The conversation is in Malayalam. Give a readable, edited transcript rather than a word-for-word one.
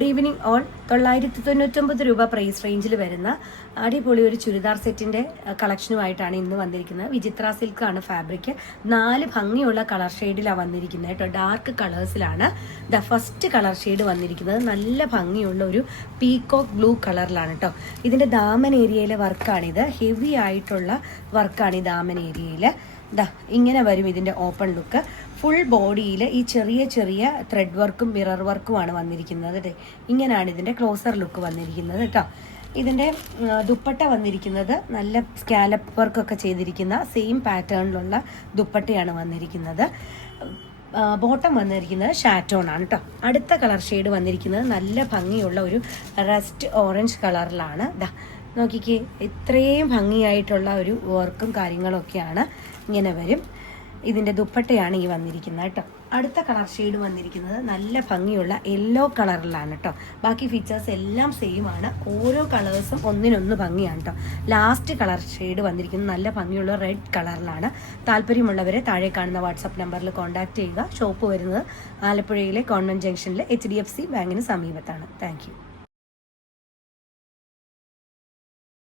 Good evening all. 999 രൂപ പ്രൈസ് റേഞ്ചിൽ വരുന്ന അടിപൊളി ഒരു ചുരിദാർ സെറ്റിന്റെ കളക്ഷനുമായിട്ടാണ് ഇന്ന് വന്നിരിക്കുന്നത്. വിചിത്ര സിൽക്ക് ആണ് ഫാബ്രിക്. 4 ഭംഗിയുള്ള കളർ ഷെയ്ഡിലാണ് വന്നിരിക്കുന്നത് കേട്ടോ. ഡാർക്ക് കളേഴ്സിലാണ് ഫസ്റ്റ് കളർ ഷെയ്ഡ് വന്നിരിക്കുന്നത്. നല്ല ഭംഗിയുള്ള ഒരു പീകോക്ക് ബ്ലൂ കളറിലാണ് കേട്ടോ. ഇതിന്റെ ദാമൻ ഏരിയയിലെ വർക്കാണിത്. ഹെവി ആയിട്ടുള്ള വർക്കാണ് ഈ ദാമൻ ഏരിയയിൽ. ഇങ്ങനെ വരും ഇതിന്റെ ഓപ്പൺ ലുക്ക്. ഫുൾ ബോഡിയിൽ ഈ ചെറിയ ചെറിയ ത്രെഡ് വർക്കും മിറർ വർക്കുമാണ് വന്നിരിക്കുന്നത്. ഇങ്ങനെയാണ് ഇതിന്റെ ക്ലോസർ ലുക്ക് വന്നിരിക്കുന്നത് കേട്ടോ. ഇതിന്റെ ദുപ്പട്ട വന്നിരിക്കുന്നത് നല്ല സ്കാലപ്പ് വർക്കൊക്കെ ചെയ്തിരിക്കുന്ന സെയിം പാറ്റേണിലുള്ള ദുപ്പട്ടയാണ് വന്നിരിക്കുന്നത്. ബോട്ടം വന്നിരിക്കുന്നത് ഷാറ്റോൺ ആണ് കേട്ടോ. അടുത്ത കളർ ഷെയ്ഡ് വന്നിരിക്കുന്നത് നല്ല ഭംഗിയുള്ള ഒരു റസ്റ്റ് ഓറഞ്ച് കളറിലാണ്. നോക്കിക്കേ, ഇത്രയും ഭംഗിയായിട്ടുള്ള ഒരു വർക്കും കാര്യങ്ങളൊക്കെയാണ്. ഇങ്ങനെ വരും. ഇതിൻ്റെ ദുപ്പട്ടയാണ് ഈ വന്നിരിക്കുന്നത് കേട്ടോ. അടുത്ത കളർ ഷെയ്ഡ് വന്നിരിക്കുന്നത് നല്ല ഭംഗിയുള്ള യെല്ലോ കളറിലാണ് കേട്ടോ. ബാക്കി ഫീച്ചേഴ്സ് എല്ലാം സെയിം ആണ്. ഓരോ കളേഴ്സും ഒന്നിനൊന്ന് ഭംഗിയാണ് കേട്ടോ. ലാസ്റ്റ് കളർ ഷെയ്ഡ് വന്നിരിക്കുന്നത് നല്ല ഭംഗിയുള്ള റെഡ് കളറിലാണ്. താല്പര്യമുള്ളവരെ താഴെ കാണുന്ന വാട്സപ്പ് നമ്പറിൽ കോൺടാക്ട് ചെയ്യുക. ഷോപ്പ് വരുന്നത് ആലപ്പുഴയിലെ കോൺവെന്റ് ജംഗ്ഷനിലെ HDFC ബാങ്കിന് സമീപത്താണ്. താങ്ക്